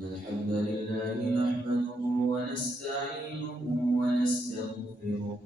الحمد لله نحمده ونستعينه ونستغفره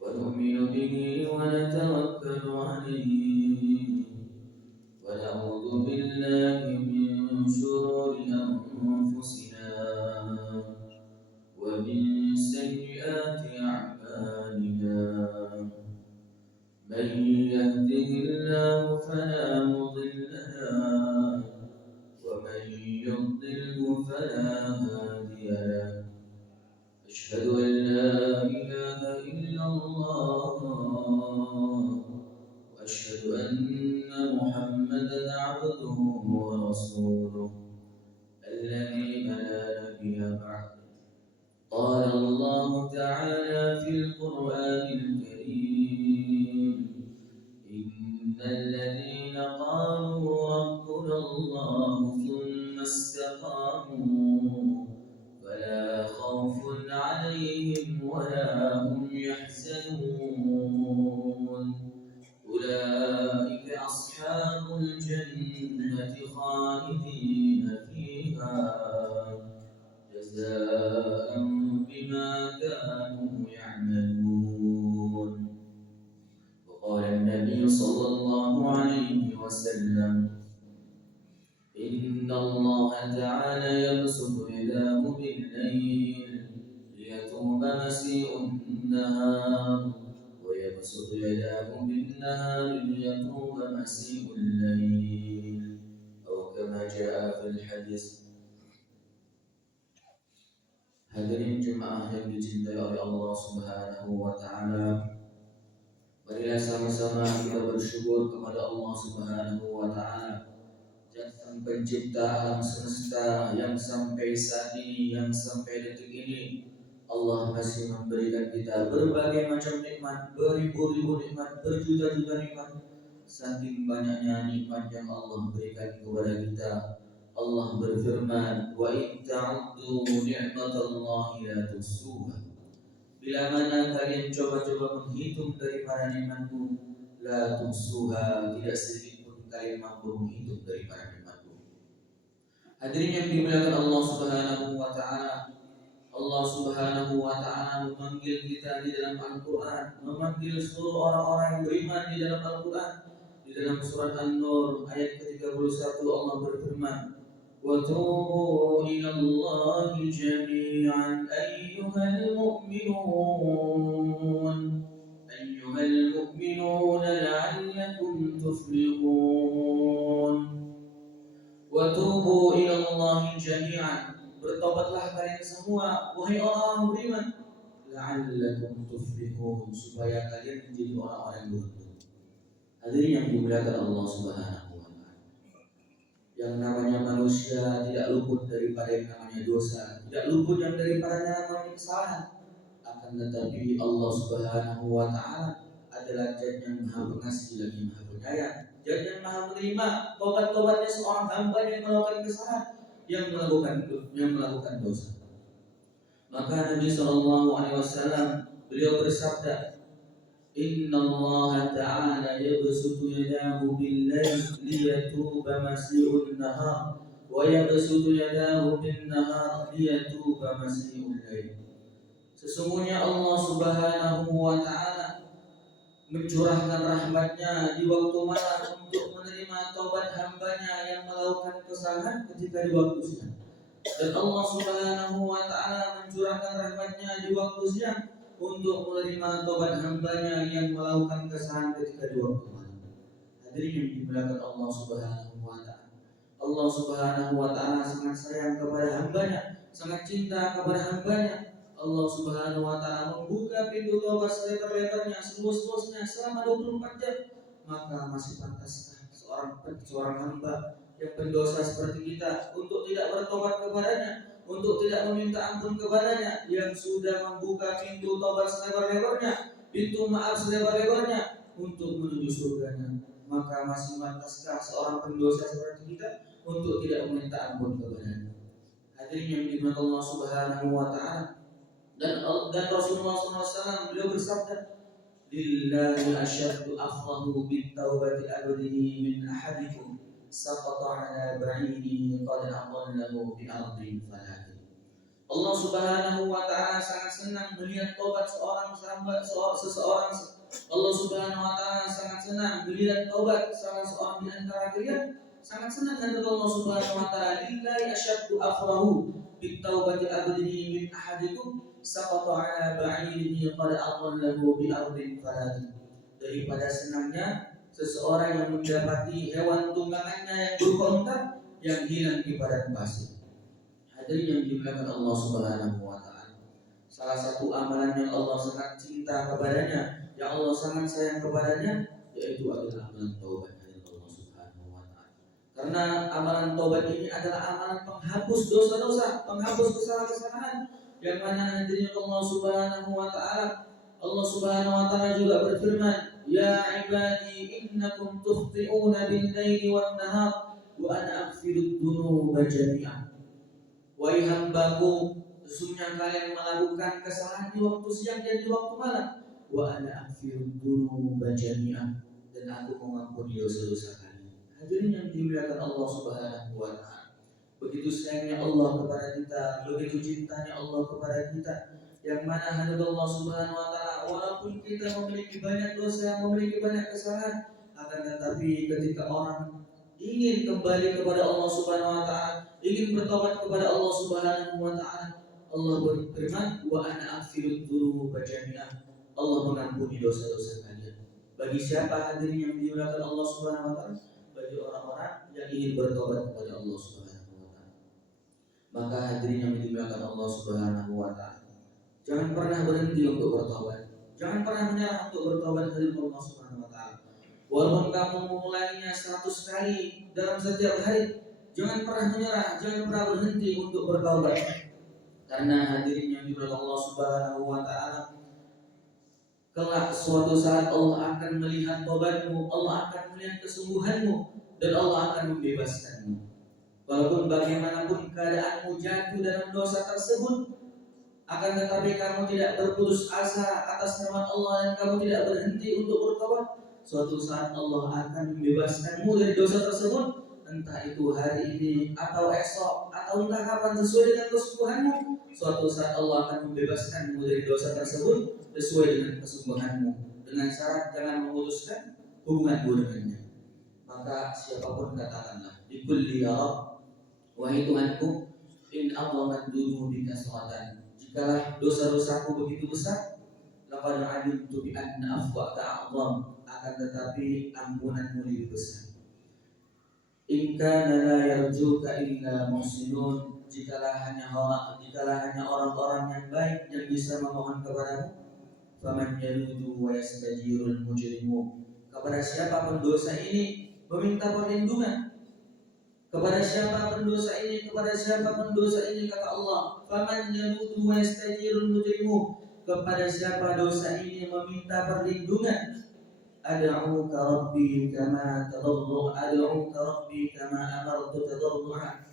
ونؤمن به ونتوكل عليه ونعوذ بالله من شرور أنفسنا ومن سيئات أعمالنا من يهده الله فلا مضل له ومن يضلل فلا هادي له أشهد أن لا إله إلا الله وأشهد أن محمدا عبده ورسوله الذي لا نبي بعده قال الله تعالى في القرآن الكريم إن الذين قالوا ربنا الله ثم استقاموا فلا خوف عليهم ولا هم يحزنون أولئك أصحاب الجنة خالدين فيها جزاء بما كانوا يعملون. وقال النبي صلى الله عليه وسلم إن الله تعالى يبسط يداه بالليل ليتوب مسيء النهار ويبسط يداه بالنهار ليتوب مسيء الليل أو كما جاء في الحديث. Hadirin jemaah yang dicintai oleh Allah Subhanahu wa taala, marilah sama-sama kita bersyukur kepada Allah Subhanahu wa taala, Sang Pencipta alam semesta, yang sampai saat ini, yang sampai detik ini Allah masih memberikan kita berbagai macam nikmat, beribu-ribu nikmat, berjuta-juta nikmat. Saking banyaknya nikmat yang Allah berikan kepada kita, Allah berfirman, wa in ta'uddu ni'matallahi la tuhsuha. Bila mana kalian coba-coba menghitung daripada nikmatku, la tuhsuha, tidak sedikit pun kalian mampu menghitung daripada nikmatku. Hadirin yang dimuliakan Allah Subhanahu wa taala, Allah Subhanahu wa taala memanggil kita di dalam Al-Qur'an, memanggil seluruh orang-orang yang beriman di dalam Al-Qur'an. Di dalam surat An-Nur ayat ke-31 Allah berfirman, وَتُوبُوا إِلَى اللَّهِ جَمِيعًا أَيُّهَا الْمُؤْمِنُونَ لَعَلَّكُمْ تُفْلِحُونَ. وَتُوبُوا إِلَى اللَّهِ جَمِيعًا, bertobatlah kalian semua wahai orang-orang beriman, la'allakum tuflihun, supaya kalian menjadi orang-orang yang beruntung. Hadirin yang dimuliakan Allah Subhanahu wa taala, yang namanya manusia tidak luput daripada yang namanya dosa, tidak luput yang daripada yang namanya kesalahan. Akan tetapi Allah Subhanahu wa taala adalah Zat yang Maha Pengasih lagi Maha Penyayang, Zat yang Maha menerima tobat-tobatnya seorang hamba yang melakukan kesalahan, yang melakukan dosa. Maka Nabi sallallahu alaihi wasallam beliau bersabda, Inna Allah Ta'ala yabsutu yadahu bil-layl liyatuba masi'un nahar wa yabsutu yadahu bin-nahar liyatuba masi'un layl. Sesungguhnya Allah Subhanahu wa taala mencurahkan rahmatnya di waktu malam untuk menerima taubat hambanya yang melakukan kesalahan ketika di waktu siang. Dan Allah Subhanahu wa taala mencurahkan rahmatnya di waktu siang untuk menerima taubat hambanya yang melakukan kesalahan ketika di waktu malam. Hadirin yang dimuliakan Allah Subhanahu wa taala, Allah Subhanahu wa taala sangat sayang kepada hambanya, sangat cinta kepada hambanya. Allah Subhanahu wa taala membuka pintu taubat selebar-lebarnya, seluas-luasnya selama 24 jam. Maka masih pantaskah seorang hamba yang pendosa seperti kita untuk tidak bertobat kepadanya, untuk tidak meminta ampun kepadanya, yang sudah membuka pintu taubat selebar-lebarnya, pintu maaf selebar-lebarnya untuk menuju surganya? Maka masih pantaskah seorang pendosa seperti kita untuk tidak meminta ampun kepadanya? Hadirin yang dimuliakan Allah Subhanahu wa taala, dan Rasulullah SAW beliau bersabda, lillahi asyaddu afdahu bit taubati abdihi min ahadikum saqata ala ba'ini qad aqallahu bi ardin falatin. Allah Subhanahu wa taala sangat senang melihat tobat seorang hamba, seseorang. Allah Subhanahu wa taala sangat senang melihat tobat salah seorang di antara kalian. Sangat senang kata Allah Subhanahu wa taala, lillahi asyaddu afrahu bit taubati abdihi min ahadikum saqata ala ba'irihi qad aqallahu bi ardin falatin. Daripada senangnya seseorang yang mendapati hewan tunggangannya yang beronta yang hilang di padang pasir. Hadirin yang dimuliakan Allah Subhanahu wa taala. Salah satu amalan yang Allah sangat cinta kepadanya, yang Allah sangat sayang kepadanya, yaitu adalah amalan taubat dari Allah Subhanahu wa taala. Karena amalan taubat ini adalah amalan penghapus dosa-dosa, penghapus kesalahan-kesalahan yang mana hadirin Allah Subhanahu wa taala. Allah Subhanahu wa taala juga berfirman, "Ya ibadi innakum tukhti'una bil-laili wan-nahar wa ana aghfiru dzunuba jami'an." Wahai hambaku, sesungguhnya kalian melakukan kesalahan di waktu siang dan di waktu malam. Wa ana aghfiru dzunuba jami'an, dan aku mengampuni dosa-dosa kalian. Hadirin yang dimuliakan Allah Subhanahu wa taala. Begitu sayangnya Allah kepada kita, begitu cintanya Allah kepada kita, yang mana hadirat Allah Subhanahu wa taala, walaupun kita memiliki banyak dosa, memiliki banyak kesalahan, akan tetapi ketika orang ingin kembali kepada Allah Subhanahu wa taala, ingin bertobat kepada Allah Subhanahu wa taala, Allah berfirman, wa ana aghfiru dzunuba jami'an. Allah mengampuni dosa-dosa kalian. Bagi siapa hadirin yang dimuliakan Allah Subhanahu wa taala? Bagi orang-orang yang ingin bertobat kepada Allah Subhanahu wa taala. Maka hadirin yang dimuliakan Allah Subhanahu wa taala, jangan pernah berhenti untuk bertobat. Jangan pernah menyerah untuk bertobat dari Allah Subhanahu wa taala. Walaupun kamu memulainya 100 kali dalam setiap hari, jangan pernah menyerah, jangan pernah berhenti untuk bertobat. Karena hadirin yang dimuliakan Allah Subhanahu wa taala, kelak suatu saat Allah akan melihat tobatmu, Allah akan melihat kesungguhanmu, dan Allah akan membebaskanmu. Walaupun bagaimanapun keadaanmu jatuh dalam dosa tersebut, akan tetapi kamu tidak berputus asa atas nama Allah dan kamu tidak berhenti untuk bertobat, suatu saat Allah akan membebaskanmu dari dosa tersebut, entah itu hari ini atau esok atau entah kapan sesuai dengan kesungguhanmu. Suatu saat Allah akan membebaskanmu dari dosa tersebut sesuai dengan kesungguhanmu, dengan syarat jangan memutuskan hubunganmu dengannya. Maka siapapun katakanlah, Ikulli ya Rabb, wahai Tuhanku, in a'zamat dzunubika salatan, jikalah dosa-dosaku begitu besar, laqad alimtu bi anna afwaka a'zam, akan tetapi ampunanmu lebih besar. In kana la yarjuka illa muhsinun, jikalah hanya orang-orang yang baik yang bisa memohon kepadamu. Faman yaludu wa yastajirul mujrimu, kepada siapa pendosa ini meminta perlindungan, kepada siapa pendosa ini, kata Allah, faman yaludu wa yastajirul mujrimu, kepada siapa dosa ini meminta perlindungan. Ad'uka rabbi kama amartu tadarru'an,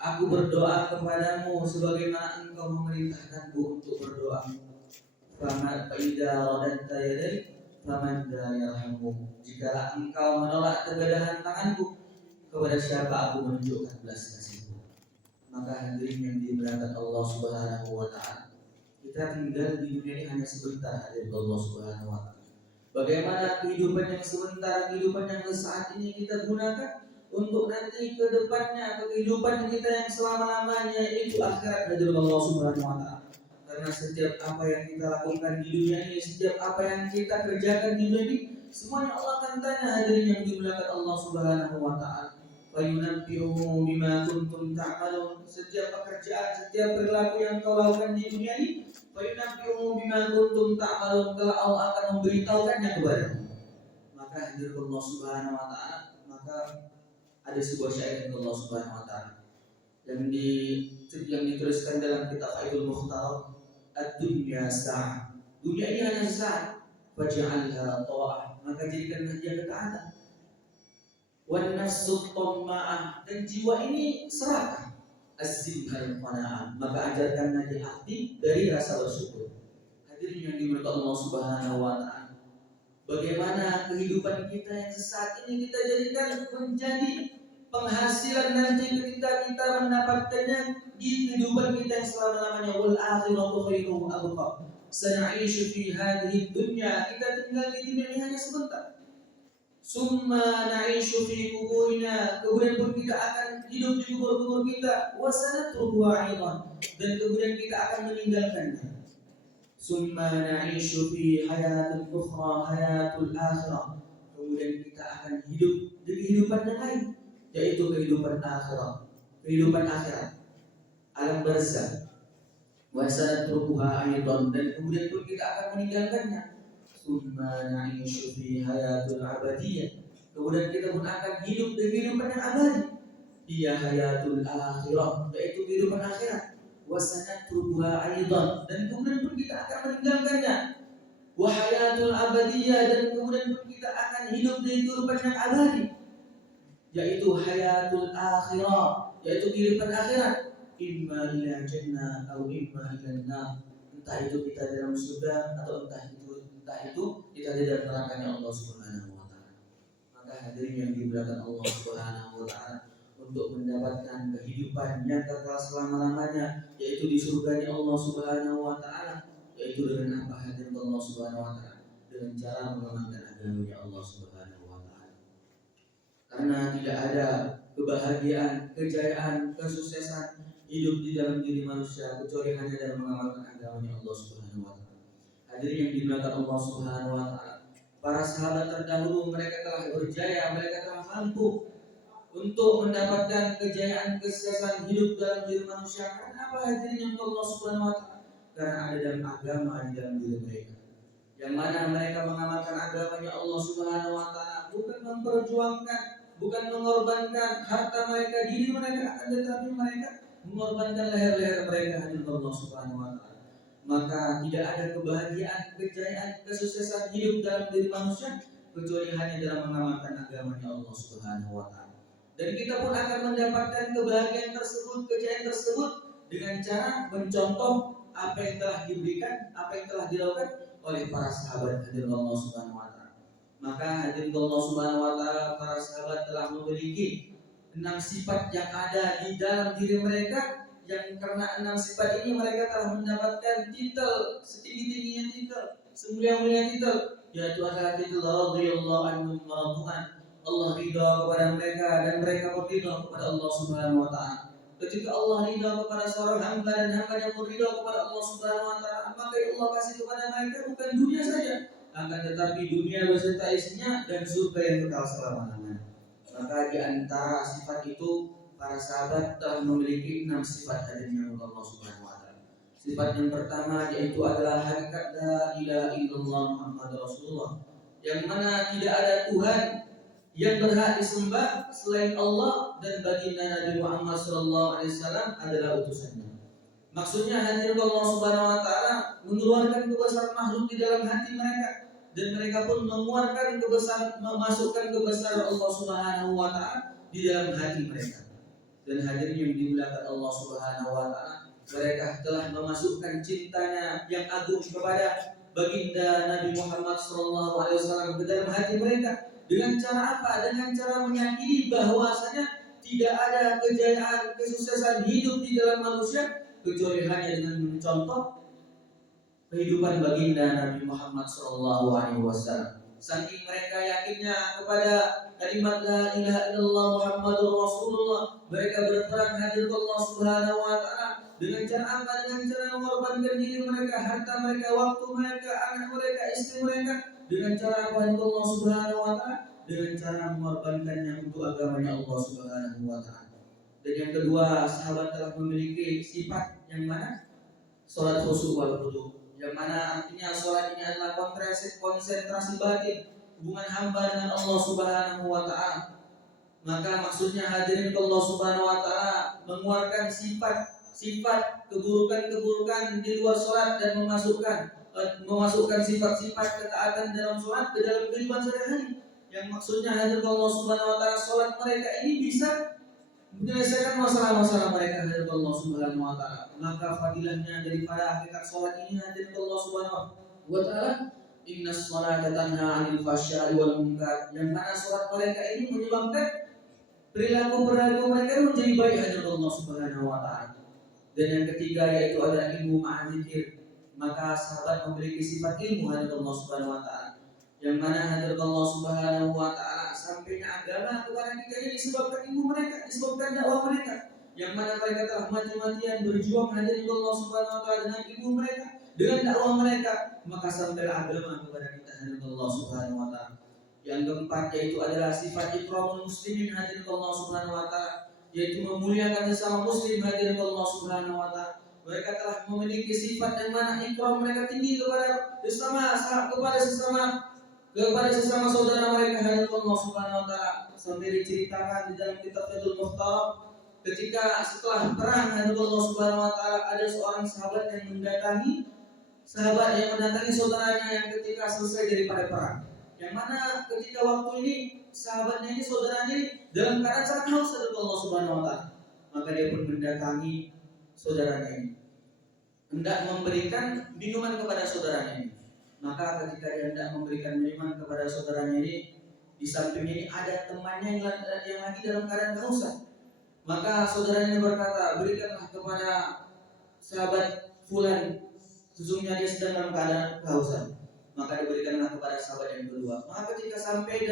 aku berdoa kepadamu sebagaimana engkau memerintahkanku untuk berdoa. Faman idza radadta yadayk faman la yarhamu, jika engkau menolak kebedahan tanganku, kepada siapa aku menunjukkan belas kasihku. Maka hadirin yang dimuliakan Allah Subhanahu wa taala, kita tinggal di dunia ini hanya sebentar, hadirin Allah Subhanahu wa taala. Bagaimana kehidupan yang sebentar, kehidupan yang sesaat ini kita gunakan untuk nanti ke depannya, kehidupan kita yang selama-lamanya, yaitu akhirat hadirin Allah Subhanahu wa taala. Karena setiap apa yang kita lakukan di dunia ini, setiap apa yang kita kerjakan di dunia ini, semuanya Allah akan tanya, hadirin yang dimuliakan Allah Subhanahu wa taala. Fayunabbi'uhum bima kuntum ta'malun, setiap pekerjaan, setiap perilaku yang kau lakukan di dunia ini, fayunabbi'uhum bima kuntum ta'malun, kalau Allah akan memberitahukannya kepadamu. Maka hadirin Allah Subhanahu wa taala, maka ada sebuah syair dari Allah Subhanahu wa taala yang dituliskan dalam kitab Faidul Mukhtar, ad-dunya sa'ah, dunia ini hanya sesaat, faj'alha ta'ah, maka jadikanlah dia ketaatan. Wan nafsu tamma'ah, dan jiwa ini serakah, az-zimhal qana'ah, maka ajarkanlah dia hati dari rasa bersyukur. Hadirin yang dimuliakan Allah Subhanahu wa taala, bagaimana kehidupan kita yang sesaat ini kita jadikan menjadi penghasilan nanti ketika kita mendapatkannya di kehidupan kita yang selama-lamanya. Wal akhiratu khairum wa abqa. Sana'ishu fi hadhihi dunya, kita tinggal di dunia ini hanya sebentar. Summa na'ishu fi kuburina, kemudian pun kita akan hidup di kubur-kubur kita. Wa sanatruku aidan, dan kemudian kita akan meninggalkannya. Summa na'ishu fi hayatul ukhra, hayatul akhirah, kemudian kita akan hidup di kehidupan yang lain, yaitu kehidupan akhirat, kehidupan akhirat, alam barzakh. Wa sanatrukuha aidan, dan kemudian pun kita akan meninggalkannya. Summa na'ishu fi hayatul abadiyah, kemudian kita pun akan hidup di kehidupan yang abadi. Dia hayatul akhirah, yaitu kehidupan akhirat. Wa sanatrukuha aidan, dan kemudian pun kita akan meninggalkannya. Wa hayatul abadiyah, dan kemudian pun kita akan hidup di kehidupan yang abadi, yaitu hayatul akhirah, yaitu kehidupan akhirat. Imma ila jannah atau imma ila nar, entah itu kita dalam surga atau entah itu kita di dalam nerakanya Allah Subhanahu wa taala. Maka hadirin yang dimuliakan Allah Subhanahu wa taala, untuk mendapatkan kehidupan yang kekal selama-lamanya, yaitu di surganya Allah Subhanahu wa taala, yaitu dengan apa? Hadirin Allah Subhanahu wa taala, dengan cara mengamalkan agamanya Allah Subhanahu wa taala. Karena tidak ada kebahagiaan, kejayaan, kesuksesan hidup di dalam diri manusia kecuali hanya dalam mengamalkan agamanya Allah Subhanahu wa taala. Hadirin yang dimuliakan Allah Subhanahu wa taala, para sahabat terdahulu mereka telah berjaya, mereka telah mampu untuk mendapatkan kejayaan, kesuksesan hidup dalam diri manusia. Karena apa? Hadirin yang Allah Subhanahu wa taala, karena ada dalam agama di dalam diri mereka, yang mana mereka mengamalkan agamanya Allah Subhanahu wa taala, bukan memperjuangkan, bukan mengorbankan harta mereka, diri mereka, akan tetapi mereka mengorbankan leher-leher mereka. Hadirin Allah Subhanahu wa taala, maka tidak ada kebahagiaan, kejayaan, kesuksesan hidup dalam diri manusia kecuali hanya dalam mengamalkan agamanya Allah Subhanahu wa taala. Dan kita pun akan mendapatkan kebahagiaan tersebut, kejayaan tersebut dengan cara mencontoh apa yang telah diberikan, apa yang telah dilakukan oleh para sahabat. Hadirin Allah Subhanahu wa taala, maka hadirin Allah Subhanahu wa taala, para sahabat telah memiliki 6 sifat yang ada di dalam diri mereka, yang karena 6 sifat ini mereka telah mendapatkan titel, setinggi-tingginya titel, semulia-mulia titel, yaitu adalah titel radhiyallahu anhum wa radu'an. Allah ridha kepada mereka dan mereka pun ridha kepada Allah Subhanahu wa taala. Ketika Allah ridha kepada seorang hamba dan hambanya pun ridha kepada Allah Subhanahu wa taala, maka Allah kasih kepada mereka bukan dunia saja, akan tetapi dunia beserta isinya dan surga yang kekal selama-lamanya. Maka di antara sifat itu para sahabat telah memiliki 6 sifat. Hadirin Allah Subhanahu wa taala. Sifat yang pertama yaitu adalah hakikat la ilaha illallah Muhammadur Rasulullah, yang mana tidak ada Tuhan yang berhak disembah selain Allah, dan baginda Nabi Muhammad SAW adalah utusannya. Maksudnya hadirin Allah Subhanahu wa taala mengeluarkan kebesaran makhluk di dalam hati mereka, dan mereka pun mengeluarkan kebesaran, memasukkan kebesaran Allah Subhanahu wa taala di dalam hati mereka. Dan hadirin yang dimuliakan Allah Subhanahu wa taala, mereka telah memasukkan cintanya yang agung kepada baginda Nabi Muhammad SAW ke dalam hati mereka. Dengan cara apa? Dengan cara meyakini bahwasanya tidak ada kejayaan, kesuksesan hidup di dalam manusia kecuali hanya dengan mencontoh kehidupan baginda Nabi Muhammad SAW. Saking mereka yakinnya kepada kalimat la ilaha illallah Muhammadur Rasulullah, mereka berperang hadirin Allah Subhanahu wa taala dengan cara apa? Dengan cara mengorbankan diri mereka, harta mereka, waktu mereka, anak mereka, istri mereka. Dengan cara apa? Allah Subhanahu wa taala, dengan cara mengorbankannya untuk agamanya Allah Subhanahu wa taala. Dan yang kedua, sahabat telah memiliki sifat yang mana? Salat khusyuk wal khudu', yang mana artinya salat ini adalah konsentrasi batin, hubungan hamba dengan Allah Subhanahu wa taala. Maka maksudnya hadirin Allah Subhanahu wa taala mengeluarkan sifat keburukan-keburukan di luar salat dan memasukkan sifat-sifat ketaatan dalam salat ke dalam kehidupan sehari-hari. Yang maksudnya hadirin Allah Subhanahu wa taala, salat mereka ini bisa menyelesaikan masalah-masalah mereka hadirin Allah Subhanahu wa taala. Maka fadilahnya daripada hakikat salat ini hadirin Allah Subhanahu wa taala, innas salata tanha 'anil fahsya'i wal munkar, yang mana salat mereka ini menyebabkan perilaku mereka menjadi baik hadirat Allah Subhanahu wa taala. Dan yang ketiga yaitu adalah ilmu ma'adzikir. Maka sahabat memiliki sifat ilmu hadirat Allah Subhanahu wa taala. Yang mana hadirat Allah Subhanahu wa taala sampainya agama kepada kita ini disebabkan ilmu mereka, disebabkan dakwah mereka. Yang mana mereka telah mati-matian berjuang hadirat Allah Subhanahu wa taala dengan ilmu mereka, dengan dakwah mereka, maka sampailah agama kepada kita hadirat Allah Subhanahu wa taala. Yang keempat yaitu adalah sifat ikramul muslimin hadirat Allah Subhanahu wa taala, yaitu memuliakan sesama muslim hadirat Allah Subhanahu wa taala. Mereka telah memiliki sifat yang mana ikram mereka tinggi kepada sesama saudara mereka hadirat Allah Subhanahu wa taala. Sampai diceritakan di dalam kitab Fathul Mukhtar, ketika setelah perang hadirat Allah Subhanahu wa taala, ada seorang sahabat yang mendatangi saudaranya yang ketika selesai daripada perang. Yang mana ketika waktu ini sahabatnya ini, saudaranya ini dalam keadaan sangat haus dari Allah Subhanahu wa taala. Maka dia pun mendatangi saudaranya ini, hendak memberikan minuman kepada saudaranya ini. Maka ketika dia hendak memberikan minuman kepada saudaranya ini, di samping ini ada temannya yang lagi dalam keadaan kehausan. Maka saudaranya berkata, berikanlah kepada sahabat fulan, sesungguhnya dia sedang dalam keadaan kehausan. Maka diberikanlah kepada sahabat yang kedua. Maka ketika sampai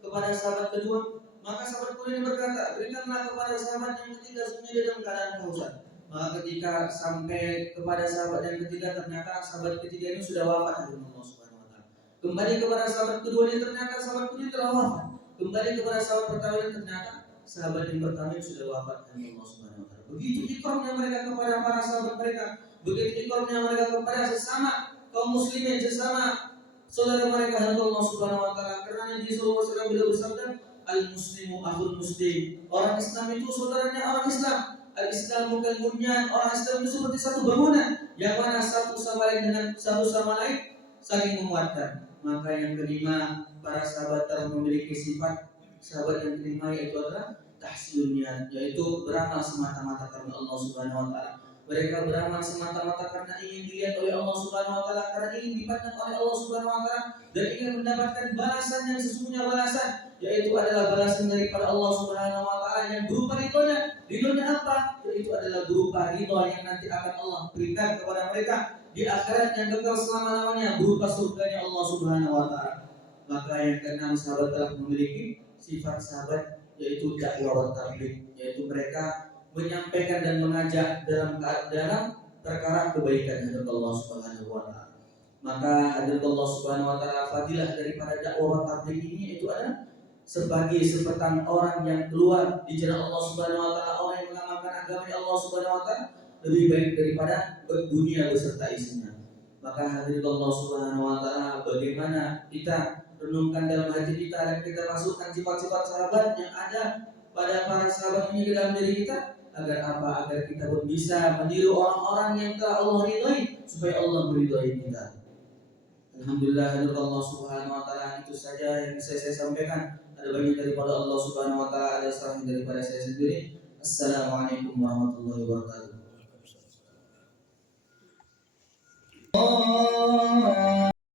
kepada sahabat kedua, maka sahabat kedua ini berkata, berikanlah kepada sahabat yang ketiga, sesungguhnya dia dalam keadaan kehausan. Maka ketika sampai kepada sahabat yang ketiga, ternyata sahabat ketiga ini sudah wafat dari Allah Subhanahu wa taala. Kembali kepada sahabat kedua ini, ternyata sahabat kedua ini telah wafat. Kembali kepada sahabat pertama ini, ternyata sahabat yang pertama ini sudah wafat dari Allah Subhanahu wa taala. Begitu ikramnya mereka kepada para sahabat mereka, begitu ikramnya mereka kepada sesama kaum muslimin, sesama saudara mereka hadirat Allah Subhanahu wa taala. Karena Nabi sallallahu alaihi wasallam beliau bersabda, al-muslimu akhul muslim. Orang Islam itu saudaranya orang Islam. Al-Islamu kal bunyan. Orang Islam itu seperti satu bangunan yang mana satu sama lain saling menguatkan. Maka yang kelima, para sahabat telah memiliki sifat sahabat yang kelima, yaitu adalah tahsilun niat, yaitu beramal semata-mata karena Allah Subhanahu wa taala. Mereka beramal semata-mata karena ingin dilihat oleh Allah Subhanahu wa taala, karena ingin dipandang oleh Allah Subhanahu wa taala, dan ingin mendapatkan balasan yang sesungguhnya balasan, yaitu adalah balasan daripada Allah Subhanahu wa taala yang berupa ridhonya. Ridhonya apa? Yaitu adalah berupa ridho yang nanti akan Allah berikan kepada mereka di akhirat yang kekal selama-lamanya, berupa surganya Allah Subhanahu wa taala. Maka yang keenam, sahabat telah memiliki sifat sahabat, yaitu dakwah wa tabligh, yaitu mereka menyampaikan dan mengajak dalam perkara kebaikan hadirat Allah Subhanahu wa taala. Maka hadirat Allah Subhanahu wa taala, fadilah daripada dakwah wa tabligh ini itu adalah sebagai sepetang orang yang keluar di jalan Allah Subhanahu wa taala, orang yang mengamalkan agama Allah Subhanahu wa taala lebih baik daripada dunia beserta isinya. Maka hadirat Allah Subhanahu wa taala, bagaimana kita renungkan dalam hati kita dan kita masukkan sifat-sifat sahabat yang ada pada para sahabat ini ke dalam diri kita. Agar apa? Agar kita pun bisa meniru orang-orang yang telah Allah ridhoi, supaya Allah meridhoi kita. Alhamdulillah, hadirat Allah Subhanahu wa taala, itu saja yang bisa saya sampaikan. Ada banyak daripada Allah Subhanahu wa taala, ada salah daripada saya sendiri. Assalamualaikum warahmatullahi wabarakatuh.